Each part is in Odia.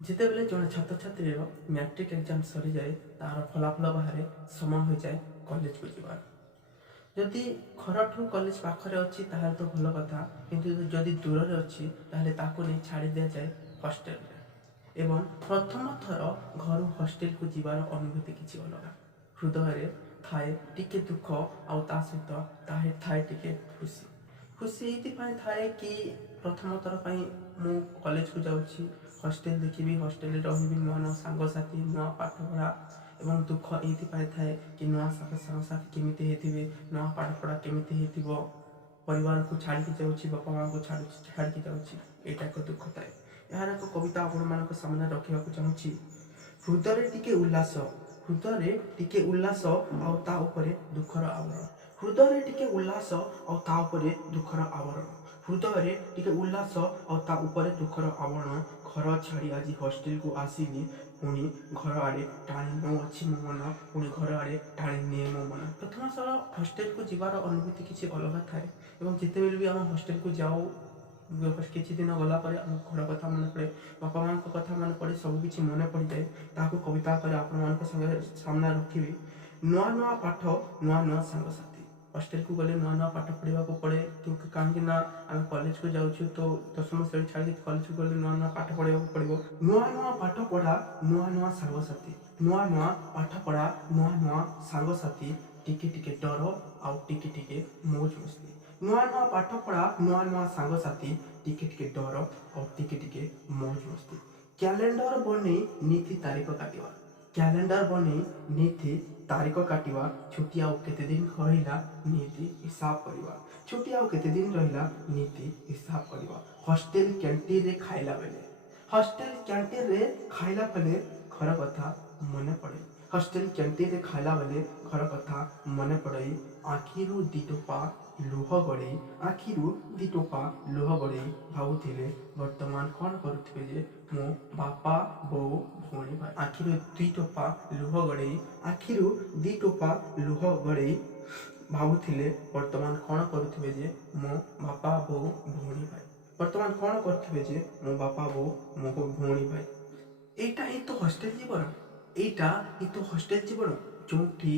ଯେତେବେଳେ ଜଣେ ଛାତ୍ରଛାତ୍ରୀର ମ୍ୟାଟ୍ରିକ୍ ଏକ୍ଜାମ୍ ସରିଯାଏ ତାହାର ଫଳାଫଳ ବାହାରେ ସମୟ ହୋଇଯାଏ କଲେଜକୁ ଯିବାର। ଯଦି ଘରଠୁ କଲେଜ ପାଖରେ ଅଛି ତାହେଲେ ତ ଭଲ କଥା, କିନ୍ତୁ ଯଦି ଦୂରରେ ଅଛି ତାହେଲେ ତାକୁ ନେଇ ଛାଡ଼ି ଦିଆଯାଏ ହଷ୍ଟେଲରେ। ଏବଂ ପ୍ରଥମ ଥର ଘରୁ ହଷ୍ଟେଲକୁ ଯିବାର ଅନୁଭୂତି କିଛି ଅଲଗା। ହୃଦୟରେ ଥାଏ ଟିକେ ଦୁଃଖ ଆଉ ତା ସହିତ ଥାଏ ଟିକେ ଖୁସି। ଖୁସି ଏଇଥିପାଇଁ ଥାଏ କି ପ୍ରଥମ ଥର ପାଇଁ ମୁଁ କଲେଜକୁ ଯାଉଛି, ହଷ୍ଟେଲ ଦେଖିବି, ହଷ୍ଟେଲରେ ରହିବି, ନୂଆ ନୂଆ ସାଙ୍ଗସାଥି, ନୂଆ ପାଠପଢ଼ା। ଏବଂ ଦୁଃଖ ଏଇଥିପାଇଁ ଥାଏ କି ନୂଆ ସାଙ୍ଗସାଥି କେମିତି ହେଇଥିବେ, ନୂଆ ପାଠପଢ଼ା କେମିତି ହେଇଥିବ, ପରିବାରକୁ ଛାଡ଼ିକି ଯାଉଛି, ବାପା ମାଆଙ୍କୁ ଛାଡ଼ିକି ଯାଉଛି, ଏଇଟା ଏକ ଦୁଃଖ ଥାଏ। ଏହାର ଏକ କବିତା ଆପଣମାନଙ୍କ ସାମ୍ନାରେ ରଖିବାକୁ ଚାହୁଁଛି। ହୃଦୟରେ ଟିକେ ଉଲ୍ଲାସ ଆଉ ତା ଉପରେ ଦୁଃଖର ଆବରଣ। ହୃଦୟରେ ଟିକେ ଉଲ୍ଲାସ ଆଉ ତା ଉପରେ ଦୁଃଖର ଆବରଣ। ହୃଦୟରେ ଟିକେ ଉଲ୍ଲାସ ଆଉ ତା ଉପରେ ଦୁଃଖର ଆବରଣ। ଘର ଛାଡ଼ି ଆଜି ହଷ୍ଟେଲକୁ ଆସିଲି, ପୁଣି ଘର ଆଡ଼େ ଟାଣି ନେଉଅଛି ମୋ ମନ, ପୁଣି ଘର ଆଡ଼େ ଟାଣି ନିଏ ମୋ ମନ। ପ୍ରଥମ ଥର ହଷ୍ଟେଲକୁ ଯିବାର ଅନୁଭୂତି କିଛି ଅଲଗା ଥାଏ। ଏବଂ ଯେତେବେଳେ ବି ଆମେ ହଷ୍ଟେଲକୁ ଯାଉ, କିଛି ଦିନ ଗଲା ପରେ ଆମ ଘର କଥା ମନେ ପଡ଼େ, ବାପା ମାଆଙ୍କ କଥା ମନେ ପଡ଼େ, ସବୁକିଛି ମନେ ପଡ଼ିଯାଏ। ତାହାକୁ କବିତା କରି ଆପଣମାନଙ୍କ ସାମ୍ନାରେ ରଖିବି। ନୂଆ ନୂଆ ପାଠ, ନୂଆ ନୂଆ ସାଙ୍ଗସାଥି। ହଷ୍ଟେଲକୁ ଗଲେ ନୂଆ ନୂଆ ପାଠ ପଢ଼ିବାକୁ ପଡ଼େ, କାହିଁକି ନା ଆମେ କଲେଜକୁ ଯାଉଛୁ, ତ ଦଶମ ଶ୍ରେଣୀ ଛାଡ଼ିକି କଲେଜକୁ ଗଲେ ନୂଆ ନୂଆ ପାଠ ପଢ଼ିବାକୁ ପଡ଼ିବ। ନୂଆ ନୂଆ ପାଠ ପଢ଼ା, ନୂଆ ନୂଆ ସାଙ୍ଗସାଥି। ନୂଆ ନୂଆ ପାଠ ପଢ଼ା, ନୂଆ ନୂଆ ସାଙ୍ଗସାଥି। ଟିକେ ଟିକେ ଡର ଆଉ ଟିକେ ଟିକେ ମୌଜ ମସ୍ତି। ନୂଆ ନୂଆ ପାଠ ପଢ଼ା, ନୂଆ ନୂଆ ସାଙ୍ଗସାଥି, ଟିକେ ଟିକେ ଡର ଆଉ ଟିକେ ଟିକେ ମୌଜ ମସ୍ତି। କ୍ୟାଲେଣ୍ଡର ବନେଇ ନୀତି ତାରିଖ କାଟିବା। କ୍ୟାଲେଣ୍ଡର ବନେଇ ନୀତି ତାରିଖ କାଟିବା। ଛୁଟି ଆଉ କେତେ ଦିନ ରହିଲା ନୀତି ହିସାବ କରିବା। ଛୁଟି ଆଉ କେତେ ଦିନ ରହିଲା ନୀତି ହିସାବ କରିବା। ହଷ୍ଟେଲ କ୍ୟାଣ୍ଟିନରେ ଖାଇଲା ବେଳେ ଘର କଥା ମନେ ପଡ଼େ। ହଷ୍ଟେଲ କ୍ୟାଣ୍ଟିନରେ ଖାଇଲା ବେଳେ ଘର କଥା ମନେ ପଡ଼େ। ଆଖିରୁ ଦି ଟୋପା ଲୁହ ଗଡ଼େଇ ଭାବୁଥିଲେ ବର୍ତ୍ତମାନ କ'ଣ କରୁଥିବେ ଯେ ମୋ ବାପା, ବୋଉ, ଭଉଣୀ, ଭାଇ। ଆଖିରୁ ଦି ଟୋପା ଲୁହ ଗଡ଼େଇ ଭାବୁଥିଲେ ବର୍ତ୍ତମାନ କ'ଣ କରୁଥିବେ ଯେ ମୋ ବାପା, ବୋଉ, ଭଉଣୀ, ଭାଇ। ଏଇଟା ହିଁ ତ ହଷ୍ଟେଲ ଜୀବନ। ଯୋଉଠି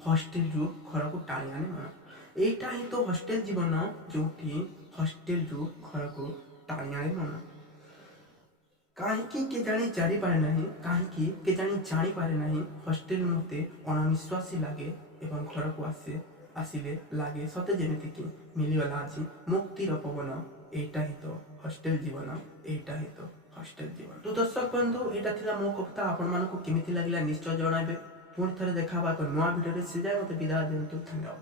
ହଷ୍ଟେଲରୁ ଘରକୁ ଟାଣି ଆଣେ ମନ। ଏଇଟା ହିଁ ତ ହଷ୍ଟେଲ ଜୀବନ, ଯୋଉଠି ହଷ୍ଟେଲରୁ ଘରକୁ ଟାଣି ଆଣେ ମନ। କାହିଁକି କେଜାଣି ଜାଣିପାରେ ନାହିଁ, ହଷ୍ଟେଲ ମୋତେ ଅଣନିଶ୍ୱାସୀ ଲାଗେ ଏବଂ ଘରକୁ ଆସିଲେ ଲାଗେ ସତେ ଯେମିତିକି ମିଳିଗଲା ଆଜି ମୁକ୍ତିର ପବନ। ଏଇଟା ହିଁ ତ ହଷ୍ଟେଲ ଜୀବନ। ତ ଦର୍ଶକ ବନ୍ଧୁ, ଏଇଟା ଥିଲା ମୋ କବିତା। ଆପଣମାନଙ୍କୁ କେମିତି ଲାଗିଲା ନିଶ୍ଚୟ ଜଣାଇବେ। ପୁଣି ଥରେ ଦେଖା ହେବା ଏକ ନୂଆ ଭିଡ଼ିଓରେ। ସେ ଯାଏ ମୋତେ ବିଦାୟ ଦିଅନ୍ତୁ। ଧନ୍ୟବାଦ।